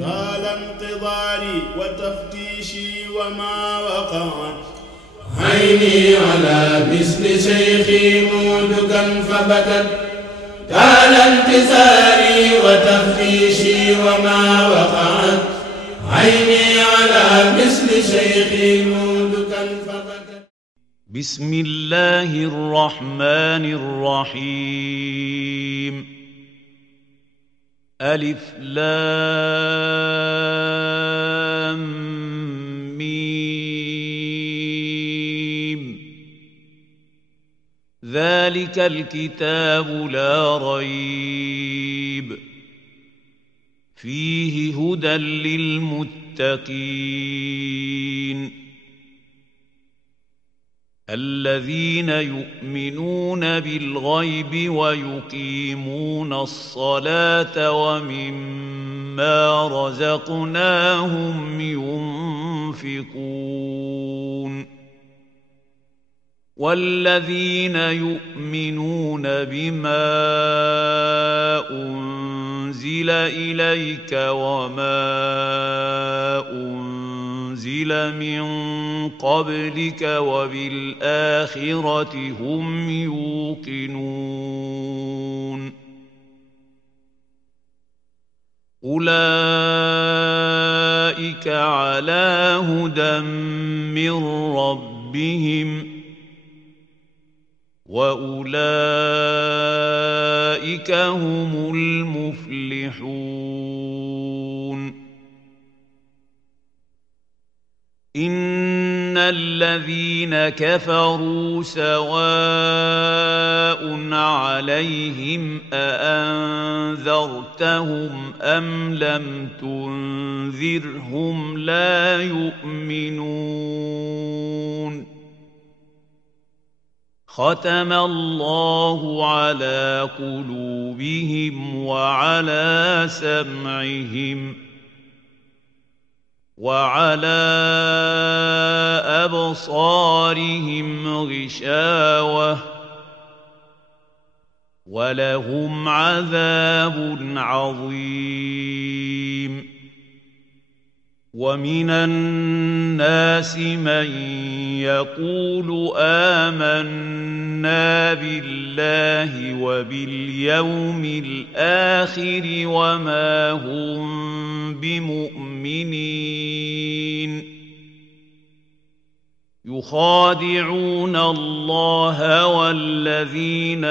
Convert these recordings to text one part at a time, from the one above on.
طال انتظاري وتفتيشي وما وقعت عيني على مثل شيخي مودكا فبكت. طال انتظاري وتفتيشي وما وقعت عيني على مثل شيخي مودكا فبكت. بسم الله الرحمن الرحيم. ألف لام ميم. ذلك الكتاب لا ريب فيه هدى للمتقين الذين يؤمنون بالغيب ويقيمون الصلاة ومما رزقناهم ينفقون والذين يؤمنون بما أنزل إليك وما أنزل من قبلك وبالآخرة هم يوقنون. أولئك على هدى من ربهم وأولئك هم المفلحون. إن الذين كفروا سواء عليهم أأنذرتهم أم لم تنذرهم لا يؤمنون. ختم الله على قلوبهم وعلى سمعهم وعلى أبصارهم غشاوة ولهم عذاب عظيم. ومن الناس من يقول آمنا بالله وباليوم الآخر وما هم بمؤمنين. يخادعون الله والذين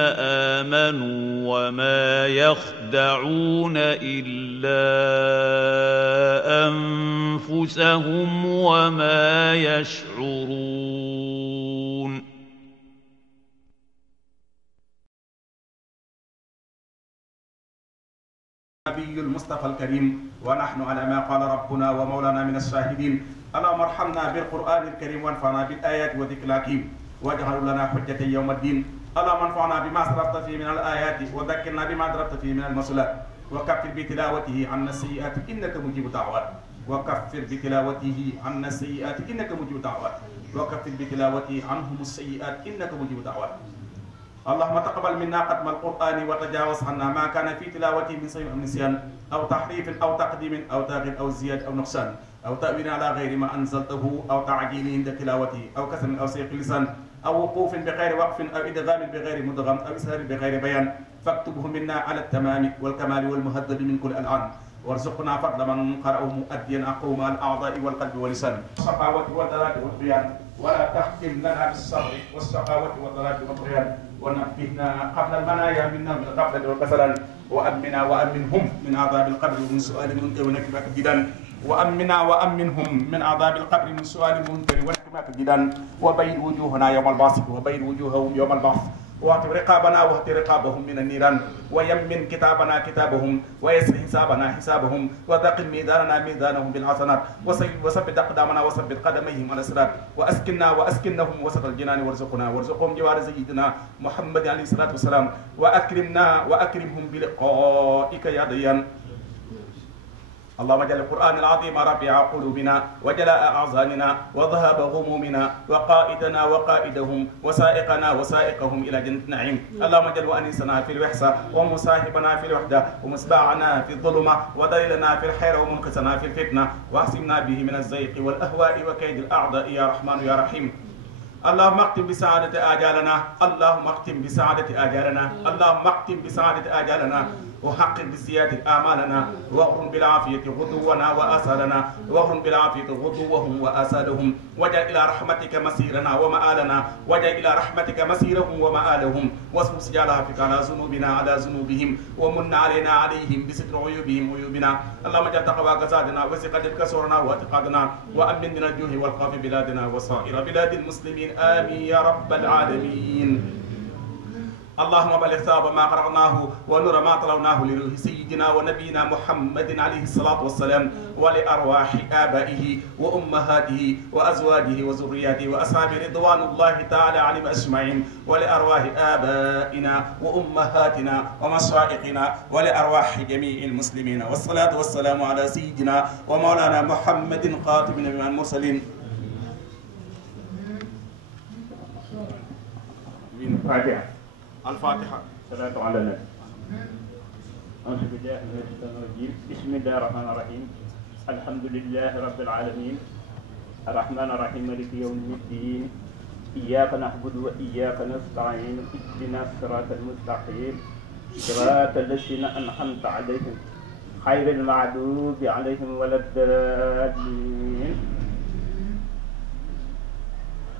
آمنوا وما يخدعون إلا أنفسهم وما يشعرون. النبي المصطفى الكريم ونحن على ما قال ربنا ومولانا من الشاهدين. اللهم ارحمنا بالقرآن الكريم وانفعنا بالآيات وذكر الحكيم واجعل لنا حجة يوم الدين. اللهم انفعنا بما صرفت فيه من الآيات وذكرنا بما ضربت فيه من المصلات وكفر بتلاوته عنا السيئات إنك مجيب الدعوات وكفر بتلاوته عنا السيئات إنك مجيب الدعوات وكفر بتلاوته عنهم السيئات إنك مجيب الدعوات. اللهم تقبل منا ختم القرآن وتجاوز عنا ما كان في تلاوته من صيغ نسيان أو تحريف أو تقديم أو تغيير أو زيادة أو نقصان أو تأويل على غير ما أنزلته أو تعجيل عند تلاوته أو كسر أو سيق اللسان أو وقوف بغير وقف أو إدغام بغير مدغم أو إسهار بغير بيان فاكتبه منا على التمام والكمال والمهذب من كل الألعان وارزقنا فضل من قرأه مؤديا أقوم الأعضاء والقلب واللسان الشقاوة والضلال والطغيان ولا تختم لنا بالصبر والشقاوة والضلال والطغيان ونبهنا قبل المنايا منا من الغفلة والكسلان وأمنا وأمنهم من عذاب القبر ومن سؤال المنكر ونكبة جدا وأمنا وأمنهم من عذاب القبر من سؤال المنكر ونكبة جدا وبيد وجوهنا يوم البعث وبيد وجوههم يوم البعث واعتب رقابنا واهت رقابهم من النيران ويمن كتابنا كتابهم ويسر حسابنا حسابهم وثقل ميزاننا ميزانهم بالحسنات وثبت أقدامنا وثبت قدميهم على الصراط وأسكنهم وسط الجنان وارزقهم جوار سيدنا محمد عليه الصلاة والسلام وأكرمهم بلقائك يا ديان اللهم اجعل القرآن العظيم ربيع قلوبنا وجلاء أحزاننا وذهاب غمومنا وقائدنا وقائدهم وسائقنا وسائقهم إلى جنة النعيم. اللهم اجعل أنيسنا في الوحشة ومصاحبنا في الوحدة ومسبعنا في الظلمة ودليلنا في الخير ومنقذنا في الفتنة واحسمنا به من الزيق والأهواء وكيد الأعداء يا رحمن يا رحيم. اللهم اختم بسعادة آجالنا، اللهم اختم بسعادة آجالنا، اللهم اختم بسعادة آجالنا وحقق بزيادة آمالنا واغرم بالعافية غدونا وآسالنا واغرم بالعافية غدوهم وآسالهم واجعل إلى رحمتك مسيرنا ومآلنا واجعل إلى رحمتك مسيرهم ومآلهم واصب سجال عافيك على ذنوبنا على ذنوبهم ومن علينا عليهم بستر عيوبهم عيوبنا. اللهم اجعل تقواك زادنا وثقتك كسرنا واعتقادنا وأمن من الجوع والخوف بلادنا وسائر بلاد المسلمين آمين يا رب العالمين. اللهم بلغ ثواب ما قرأناه ونور ما طلوناه لروح سيدنا ونبينا محمد عليه الصلاة والسلام ولأرواح آبائه وأمهاته وأزواجه وذرياته وأصحابه رضوان الله تعالى عليهم أجمعين ولأرواح آبائنا وأمهاتنا ومشائخنا ولأرواح جميع المسلمين والصلاة والسلام على سيدنا ومولانا محمد خاتم المرسلين. الفاتحة. الصلاة على النبي. أعوذ بالله من الشيطان الرجيم. بسم الله الرحمن الرحيم. الحمد لله رب العالمين. الرحمن الرحيم مالك يوم الدين. إياك نعبد وإياك نستعين. اهدنا الصراط المستقيم. صراط الذين أنعمت عليهم غير المغضوب عليهم ولا الضالين.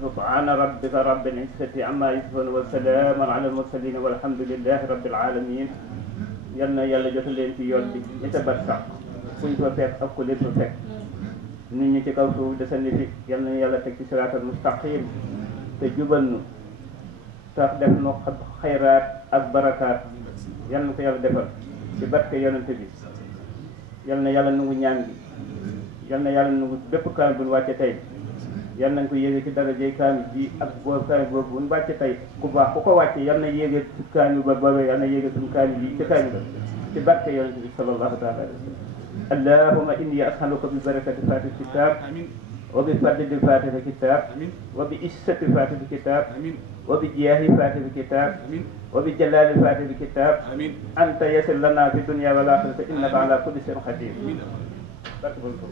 سبحان ربك رب العزة عما يصفون وسلام على المرسلين والحمد لله رب العالمين. yal na yàlla jotal leen ci yoon bi ñi ta bat sax fuñ ko fekk ak ku leen fa fekk nit ñi ci kaw suuf desandi fi yal na yàlla teg ci siraatal mustaqim te jubal nu tax def nu xayraat ak barakaat yal na ko yàlla defal ci barke yonente bi. yal na yàlla nangu ñaan gi yal na yàlla nangu bépp kaamil bu ñu wàcce tey yal nañ ko yéege ci darajey kaamil ji ak boobu kaamil boobu bu ñu wàcce tey ku baax ku ko wàcce yal na yéege ci kaamil ba boobee yal na yéege suñu kaamil yi ci kaamil ba ci barke yonente bi sallallahu taala alayhi wa sallam. allahumma inni as'aluka bi barakati fatiha kitab wa bi fadli fatiha kitab wa bi issati fatiha kitab wa bi jaahi fatiha kitab wa bi jalali fatiha kitab anta yasir lana fi dunya wal akhirati innaka ala kulli shay'in qadir. barke boobu ko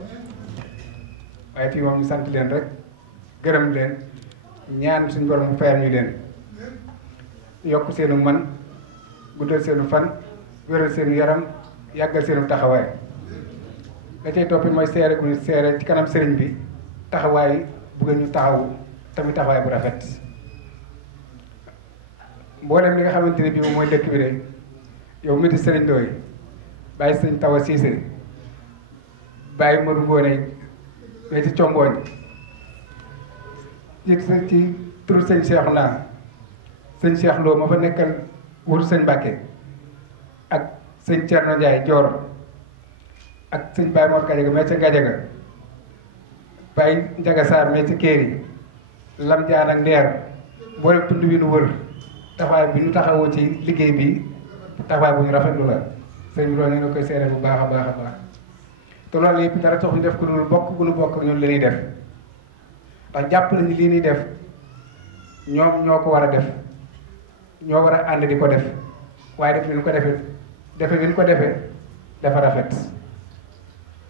waaye fii moom ñu sant leen rek gërëm leen ñaan suñu borom fayal ñu leen yokk seenu man guddal seenu fan wéral seenu yaram yàggal seenu taxawaay. la cay toppi mooy seere gu ñu seere ci kanam sëriñ bi taxawaay bëgg ñu taxawu tamit taxawaay bu rafet. mboolem li nga xamante ne bii moom mooy dëkk bi de yow mi di sëriñ Ndoye bàyyi sëriñ Tawa Cissé bàyyi Modou Ngoné mais ci combooñ ci turu sëñ Cheikh naa sëñ Cheikh Lo ma fa nekkal wuru sëñ Mbàkke ak sëñ Thierno Ndiaye Dior ak sëñ Baye Mor Gadiaga mais ca Gadiaga Baye Ndiaga Sarr mais ca Kéeri Lam Jaan ak Ndeer mboolem tund bi nu wër taxawaay bi ñu taxawoo ci liggéey bi taxawaay bu ñu rafetlu la sëñ bi loolu ñu koy seere bu baax a baax a baax. te loolu yëpp dara tax ñu def ko dul bokk bu nu bokk ñun li ñuy def ndax jàpp nañu lii ñuy def ñoom ñoo ko war a def ñoo war a ànd di ko def waaye def li ñu ko defee defe bi ñu ko defee dafa rafet.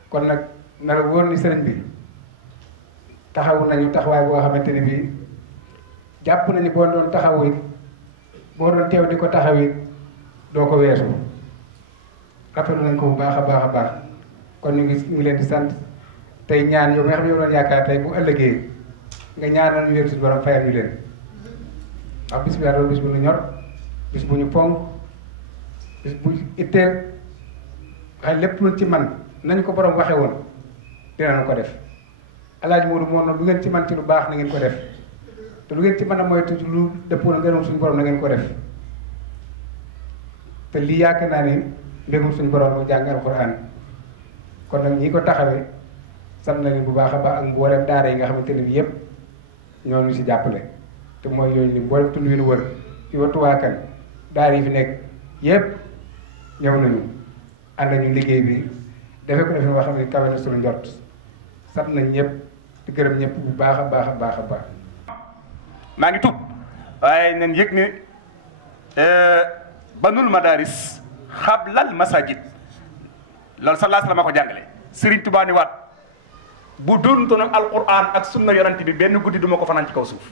kon nag na la wóor ni sëriñ bi taxawu nañu taxawaay boo xamante ni bii jàpp nañu boo doon taxawu it boo doon teew di ko taxaw it doo ko weesu rafetlu nañ ko bu baax a baax a baax. kon ñu ngi leen di sant tey ñaan yow nga xam ne yow doon yaakaar tey bu ëllëgee nga ñaanal ñu leen suñu borom fayal ñu leen ndax bis bi yaa doon bis bu ñu ñor bis bu ñu fonk bis bu itteel xëy lépp luñ ci man nañ ko borom waxee woon dinañ ko def Alaaji Moodu moo noonu lu ngeen ci man ci lu baax na ngeen ko def te lu ngeen ci mën a moytu lu dëppoo na ngërëm suñu borom na ngeen ko def te lii yaakaar naa ni mbégum suñu borom mu jàng alxuraan kon nag ñi ko taxawee sant na leen bu baax a baax ak mboolem daara yi nga xamante ne bi yëpp ñoo ñu si jàppale te mooy yooyu ni mboolem tund wi nu wër fi wattu waakan daara yi fi nekk yëpp ñëw nañu ànd nañu liggéey bi defee ko defee boo xam ne kawe na suñu njort sant nañ ñëpp di gërëm ñëpp bu baax a baax a baax a baax. maa ngi tub waaye nañ yëg ne banul madaris xablal masajid loolu sallallahu alayhi wa sallam ma ko jàngale. Serigne Touba ni waat bu doontoon ak alquran ak sunna yonent bi benn guddi duma ko fanaan ci kaw suuf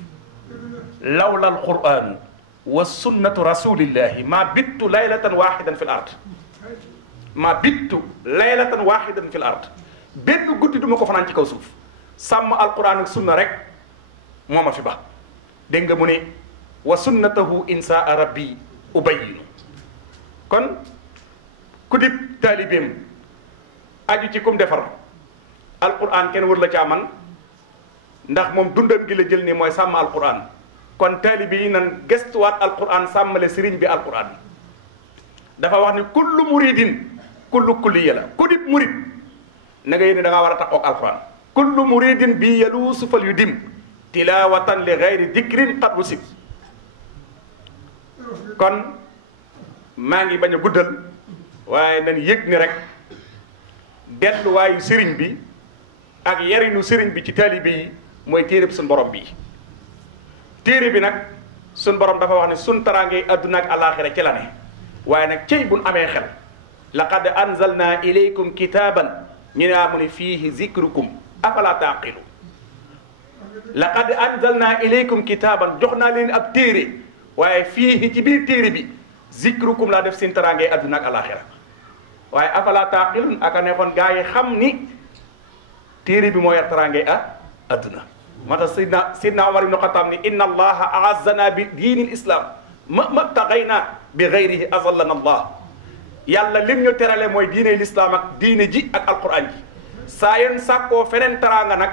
lawla alquran wa sunnatu rasulillahi ma bittu laylatan wahidan fil ard ma bittu laylatan wahidan fil ard benn guddi duma ko fanaan ci kaw suuf sàmm alquran ak sunna rek moo ma fi ba dégg nga mu ne wa sunnatahu insaa rabbi ubayinu kon ku dib taalibeem aju ci kum defar alquran kenn wër la caa man ndax moom dundam gi la jël ni mooy sàmm alquran kon taalibe yi nan gestuwaat alquran sàmmale sëriñ bi alquran dafa wax ni kullu muridin kullu kulliya la ku dib murid na nga yéene da ngaa war a taxoog alquran kullu muridin bi yaluusu fal yu dim tilawatan li gayri dikrin qad wusib kon maa ngi bañ a guddal waaye nañ yëg ni rek delluwaayu sëriñ bi ak yarinu sëriñ bi ci taalibe yi mooy téere bi suñ borom bii téere bi nag suñ borom dafa wax ne suñ taraangee adduna ak alaxira ci la ne waaye nag cey buñ amee xel laqad anzalna ilaykum kitaban ñu ne amu ne fiihi zikrukum afala taqilu laqad anzalna ilaykum kitaban jox naa leen ab téere waaye fiihi ci biir téere bi zikrukum laa def seen taraangee adduna ak alaxira waaye afala taqilun aka neexoon gaa yi xam ni téere bi moo yor taraangee adduna moo tax sidna Umar ibnu Xattaab ni inna allaha a'azzana bi diinil islam ma btaxayna bi gayrihi azallana allah yàlla lim ñu terale mooy diine l'islam ak diine ji ak alquran ji saa yoon sàkkoo feneen taraanga nag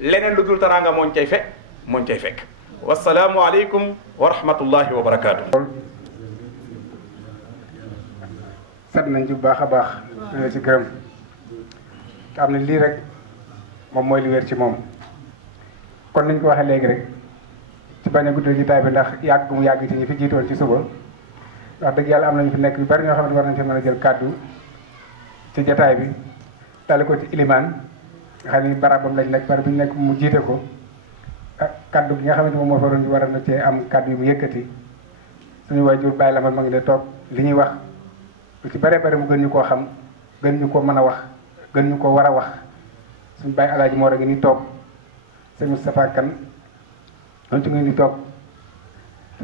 leneen lu dul taraanga mooñ cay fekk wasalaamu aleykum wa rahmatullahi wa barakaatu. sant nañ ci bu baax a baax dina ci gërëm te am na lii rek moom mooy li wér ci moom kon niñ ko waxee léegi rek ci bañ a guddal jotaay bi ndax yàgg mu yàgg ci ñi fi jiitoon ci suba wax dëgg yàlla am nañu fi nekk yu bari ñoo xam ne war nañ fi mën a jël kàddu ci jotaay bi dale ko ci ilimaan nga xam ni barabam lañ nekk bari bu ñu nekk mu jiite ko ak kàddu gi nga xamante moom moo fa doon war na cee am kàddu yu mu yëkkati suñu waajur bàyyi la ma ngi ne toog li ñuy wax lu ci bare bare mu gën ñu koo xam gën ñu ko mën a wax gën ñu ko war a wax suñu bàyyi alaaji moo rek ni toog sëñ Moustapha Kane ñoom ci ngeen di toog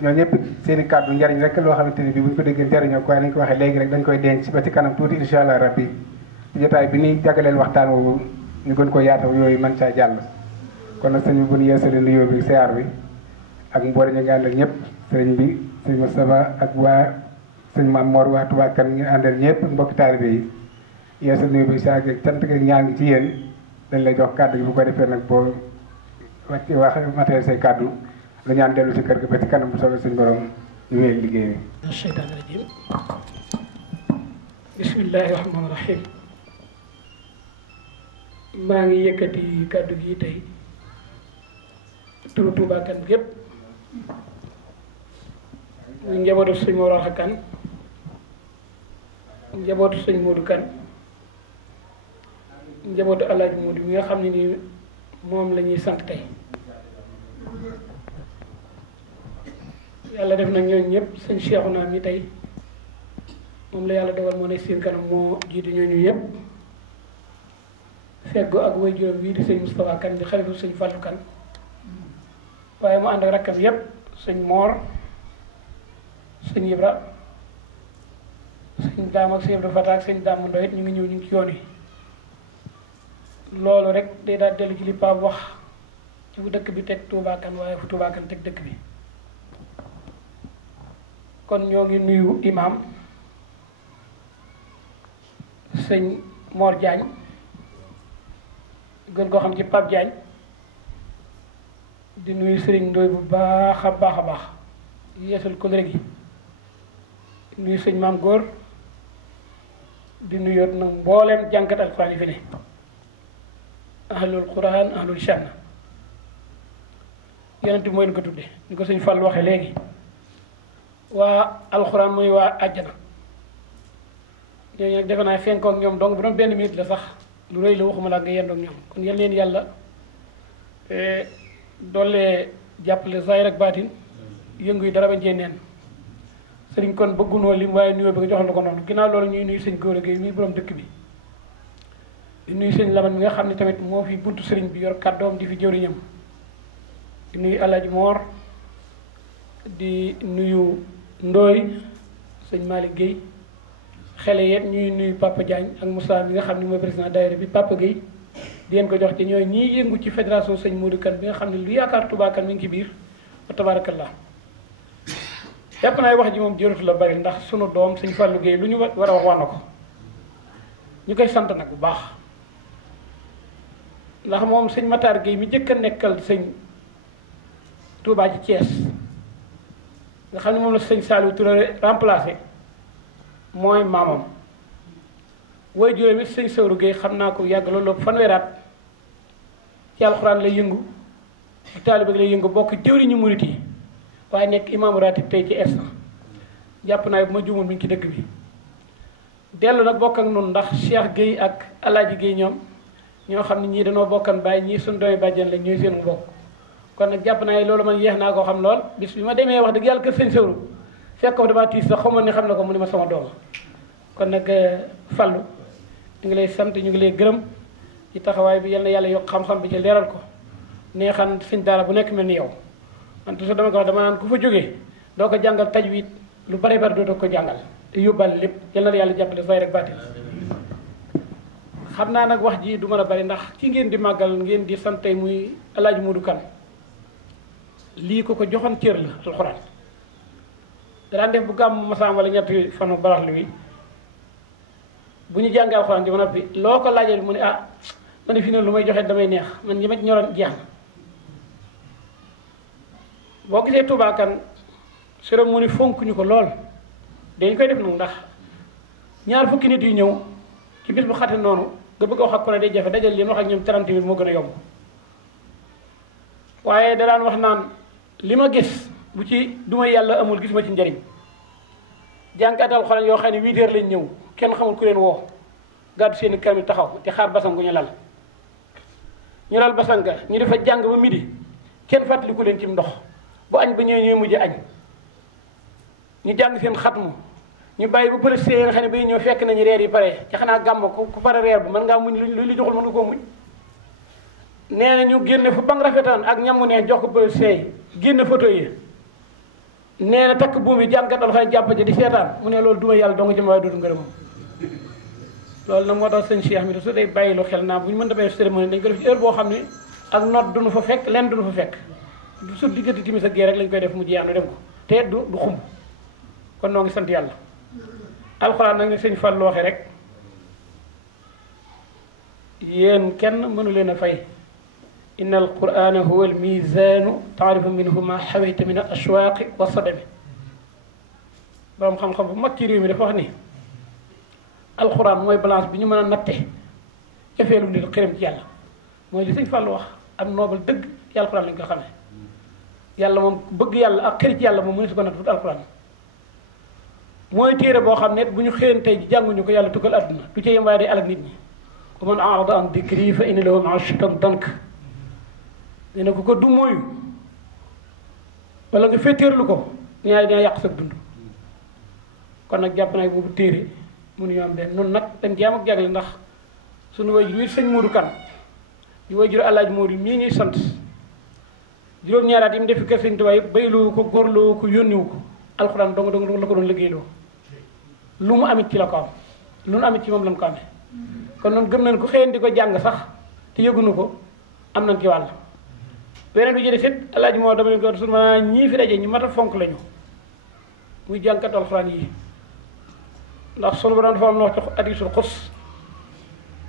ñoo ñëpp seen i kàddu njariñ rek loo xamante ni bi bu ñu ko déggee njariñoo ko waaye nañ ko waxee léegi rek dañ koy denc ba ci kanam tuuti incha allah rabbi ci jotaay bi ni jagaleel waxtaan woowu ñu gën ko yaatal yooyu man caa jàll kon nag sëñ bi bu ñu yeesale nuyoo bi siyaar bi ak mboole ñu ngi àndal ñëpp sëñ bi sëñ Moustapha ak waa sëñ Maam Mor waa Touba Kane ñu àndal ñëpp mbokki taalibe yi yeesal nuyoo bi siyaar gi cant gi ñaa ngi ci yéen dañ lay jox kàddu gi bu ko defee nag boo wax matériel say kàddu la ñaan dellu si kër gi ba ci kanam bu soobee suñu borom ñu wéyal liggéey bi. asheytaan rajim bismillahi rahmaani rahim maa ngi yëkkati kàddu gi tey turu Touba Kane gépp muy njabootu sëñ Mor Waxa Kane njabootu sëñ Modou Kane njabootu Alaaji Modou mi nga xam ne ni moom la ñuy sant tey yàlla def na ñooñu ñëpp sëñ Cheikhouna mi tey moom la yàlla dogal moo ne seen kanam moo jiite ñooñu ñëpp feggo ak way juróom bii di sëñ Moustapha Kane di xalifu sëñ Fallou Kane waaye mu ànd ak rakkam yëpp sëñ Mor sëñ Ibra sëñ Daam ak sëñ Ibra Fata ak sëñ Daam Ndoye ñu ngi ñëw ñu ngi ci yoon yi loolu rek day daal dellu ci li Pape wax ci bu dëkk bi teg Touba Kane waaye fu Touba Kane teg dëkk bi kon ñoo ngi nuyu imam sëñ Mor Diagne gën koo xam ci Pape Diagne di nuyu Serigne Ndoye bu baax a baax a baax yeesal kóllëre gi di nuyu sëñ Maam Góor di nuyoot nag mbooleem jànkat alxuraan yi fi ne ahlul quran ahlul shann yonent bi mooy leen ko tudde ni ko sëñ Fall waxee léegi waa alxuraan mooy waa àjjana ñooñu nag defe naa fenkoo ak ñoom donc bu doon benn minute la sax lu rëy la waxuma la nga yendoog ñoom kon yal leen yàlla doole jàppale zahir ak baatin yëngu yi dara bañ cee neen sëriñ kon bëggunoo lim waaye nuyoo bi nga joxal na ko noonu ginnaaw loolu ñuy nuyu sëñ Góora Gueye muy borom dëkk bi di nuyu sëñ Laman mi nga xam ne tamit moo fi buntu sëriñ bi yor kàddoom di fi jëwriñam di nuyu Alaaji Moor di nuyu Ndooy sëñ Malick Gueye xele yépp ñuy nuyu Papa Diagne ak Moussa mi nga xam ne mooy président daayira bi Papa Gueye di leen ko jox ci ñooy ñii yëngu ci fédération sëñ Modou Kane bi nga xam ne lu yaakaar Touba Kane mi ngi ci biir wa tabarakallah jàpp naa wax ji moom jërëtu la bari ndax sunu doom sëñ Fallou Gueye lu ñu war a wax na ko ñu koy sant nag bu baax ndax moom sëñ Matar Gueye mi jëkk a nekkal sëñ Touba ci Thiès nga xam ne moom la sëñ Saliou Touré remplacé mooy maamam way juróom it sëñ Sawru Gueye xam naa ko yàgg loolu fanweeraat ci alxuraan lay yëngu ci taalibe lay yëngu bokk jëwriñu murit yi waaye nekk imaamu ratib tey ci instant jàpp naa bu ma juumul mi ngi ci dëkk bi dellu nag bokk ak noonu ndax Cheikh Gueye ak Alaaji Gueye ñoo xam ne ñii dañoo bokkan bàyyi ñii suñu doomi bàjjen la ñooy seen mbokk kon nag jàpp naa loolu man yeex naa koo xam lool bis bi ma demee wax dëgg yàlla kër sëñ Sawru fekk ko damaa tiis sax xamoon ni xam na ko mu ni ma sama doom kon nag Fallou ñu ngi lay sant ñu ngi lay gërëm ci taxawaay bi yal na yàlla yokk xam-xam bi ci leeral ko neexan sëñ daara bu nekk mel ni yow man toujours dama ko wax dama naan ku fa jógee doo ko jàngal tajwid lu bare bari doo ko jàngal te yóbbal lépp yal na yàlla jàppale fay rek baatin xam naa nag wax ji du mën a bari ndax ci ngeen di màggal ngeen di sant muy Alaaji Modou Kane lii ko joxoon cër la alxuraan daan def bu gàmm masam wala ñetti fanu baraxlu wi bu ñu jàngee alxuraan ji ba noppi loo ko laajee mu ne ah ma ne fi ne lu may joxe damay neex man ñi ma ñoroon jeex na boo gisee Touba Kane cérémonie fonk ñu ko lool dañ koy def nag ndax ñaar fukki nit yu ñëw ci bis bu xate noonu nga bëgg a wax ak ku ne day jafe dajal leen wax ak ñoom 30 minutes moo gën a yomb waaye da daan wax naan li ma gis bu ci duma yàlla amul gis ma ci njëriñ jànkat alxuraan yoo xam ne 8 heures lañ ñëw kenn xamul ku leen woo gàddu seeni kamil taxaw te xaar basan gu ñu lal basan ga ñu defa jàng ba midi kenn fàttaliku leen ci ndox bu añ ba ñëwee ñooy mujj añ ñu jàng seen xatmu ñu bàyyi ba pële see nga xam ne bay ñëw fekk nañu reer yi pare ci xanaa gàmm ku pare reer bi mën ngaa muñ lu joxul mën nga koo muñ nee na ñu génne fu bang rafetaan ak ñamu ne jox ko pële see génne photo yi nee na takk buum yi jàngat alxuraan jàpp ci di seetaan mu ne loolu duma yàlla dong ci ma waaye dootu ngërëmam loolu nag moo tax sëñ Cheikh mi su day bàyyi lu xel naa bu ñu mën demee cérémonie dañ ko def ci heure boo xam ne ak note duñu fa fekk lenn duñu fa fekk du su diggante timis ak gee rek lañ koy def mu jeex nu dem ko te du xumb kon noo ngi sant yàlla alxuraan nag ni sëñ Fallu waxee rek yéen kenn mënu leen a fay inna alqurana huwa almizanu taarifu minhu ma xawayta min al ashwaaqi wa sadami borom xam-xam bu mag ci réew mi dafa wax ni alxuraan mooy balance bi ñu mën a natte jafeelu nit xërëm ci yàlla mooy li sëñ Fallu wax am noobal dëgg ci alxuraan lañ ko xamee yàlla moom bëgg yàlla ak xër ci yàlla moom mu ne su ko natt alxuraan mooy téere boo xam ne bu ñu xëyan tey ji jànguñu ko yàlla tukkal àdduna du ca yem waaye day alak nit ñi wa man arada an dikri fa inna lahu ma'ishatan dank nee na ku ko du mooyu wala nga féetéerlu ko ñaari dina yàq sa dund kon nag jàpp naa boobu téere mënuñu am benn noonu nag dañ ci am ak jagle ndax suñu way jur wi sëñ Modou Kane di way jur Alaaji Modou mii ñuy sant juróom-ñaaraat yi mu def kër sëñ Tuubaa yëpp bayloo ko góorloo ko yónniwu ko alxuraan dong la ko doon liggéeyloo lu mu amit ci la ko am lu mu amit ci moom lañ ko amee kon noonu gëm nañ ko xëyen di ko jàng sax te yëgunu ko am nañ ci wàll beneen bi jëlee sit Alaaji moo dama leen ko su ma ñii fi daje ñu mat a fonk lañu muy jàngkat alxuraan yi ndax sunu borom dafa am na wax ci hadiisul xus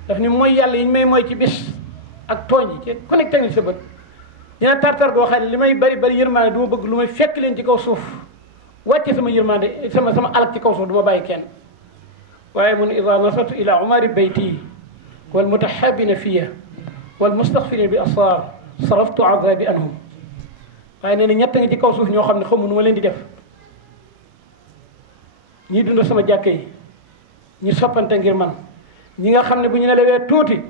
daf ni mooy yàlla yi ñu may mooy ci bis ak tooñ yi ci connecté ngi sa bët dina tartar goo xam ne li may bari bari yërmaande du ma bëgg lu may fekk leen ci kaw suuf wàcce sama yërmaande sama alak ci kaw suuf du ma bàyyi kenn waaye mun ida nasartu ila umari bayti wal mutahabina fiya wal mustaxfirina bi asar saraftu azabi anhum waaye nee na ñett nga ci kaw suuf ñoo xam ne xamu nu ma leen di def ñii dund sama jàkka yi ñu soppante ngir man ñi nga xam ne bu ñu nelawee tuuti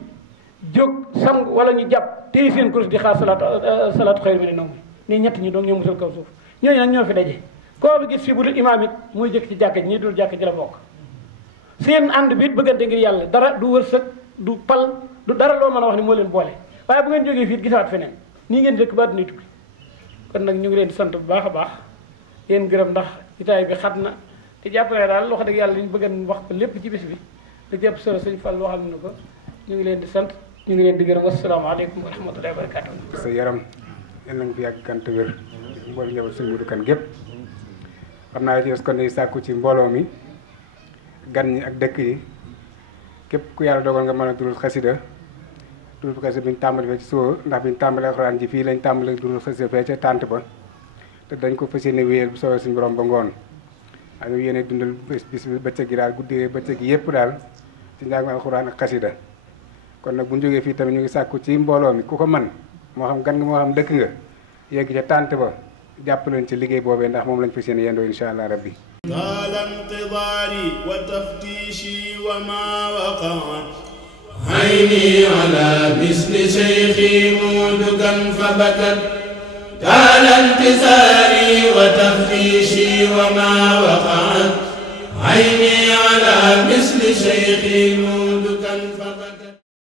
jóg sang wala ñu jàpp téye seen kurus di xaar salaatu xayr mi ne nawm nii ñett ñi doon ñoo musal kaw suuf ñooñu nag ñoo fi daje koo bi gis fi bu dul imaam it muy jëkk ci jàkka ji ñii dul jàkka ji la bokk seen ànd bi it bëggante ngir yàlla dara du wërsëg du pal du dara loo mën a wax ni moo leen boole waaye bu ngeen jógee fii gisaat feneen nii ngeen dëkk ba dina tukki kon nag ñu ngi leen di sant bu baax a baax yéen gërëm ndax itaay bi xat na te jàppale daal wax dëgg yàlla li ñu bëgg wax ko lépp ci bis bi da jàpp solo sëñ Fall waxal na ko ñu ngi leen di sant ñu ngi leen di gërëm wasalaamaaleykum wa rahmatullahi wa barakatuh sa yaram yal na nga fi yàgg kan te wér mboolu ñëwal sëñ Modou Kane gépp xam naa ci kon ni sàkku ci mbooloo mi gan ñi ak dëkk yi képp ku yàlla dogal nga mën a durul xasida bi ñu tàmbali fee ci suba ndax bi ñu tàmbalee alxuraan ji fii lañ tàmbali durul xasida fee ca tànt ba te dañ ko fas yéene wéyal bu soobee suñu borom ba ngoon ak ñu yéene dundal bis bi bëccëg gi daal guddee bëccëg gi yëpp daal ci njàng alxuraan ak xasida kon nag bu ñu jógee fii tamit ñu ngi sàkku ci mbooloo mi ku ko man moo xam gan nga moo xam dëkk nga yegg ca tànt ba jàpp leen ci liggéey boobee ndax moom lañ fas yéene yendoo insha allah rabbi طال انتظاري وتفتيشي وما وقع عيني على مثل شيخي مودكا فبكت طال انتظاري وتفتيشي وما وقع عيني على مثل شيخي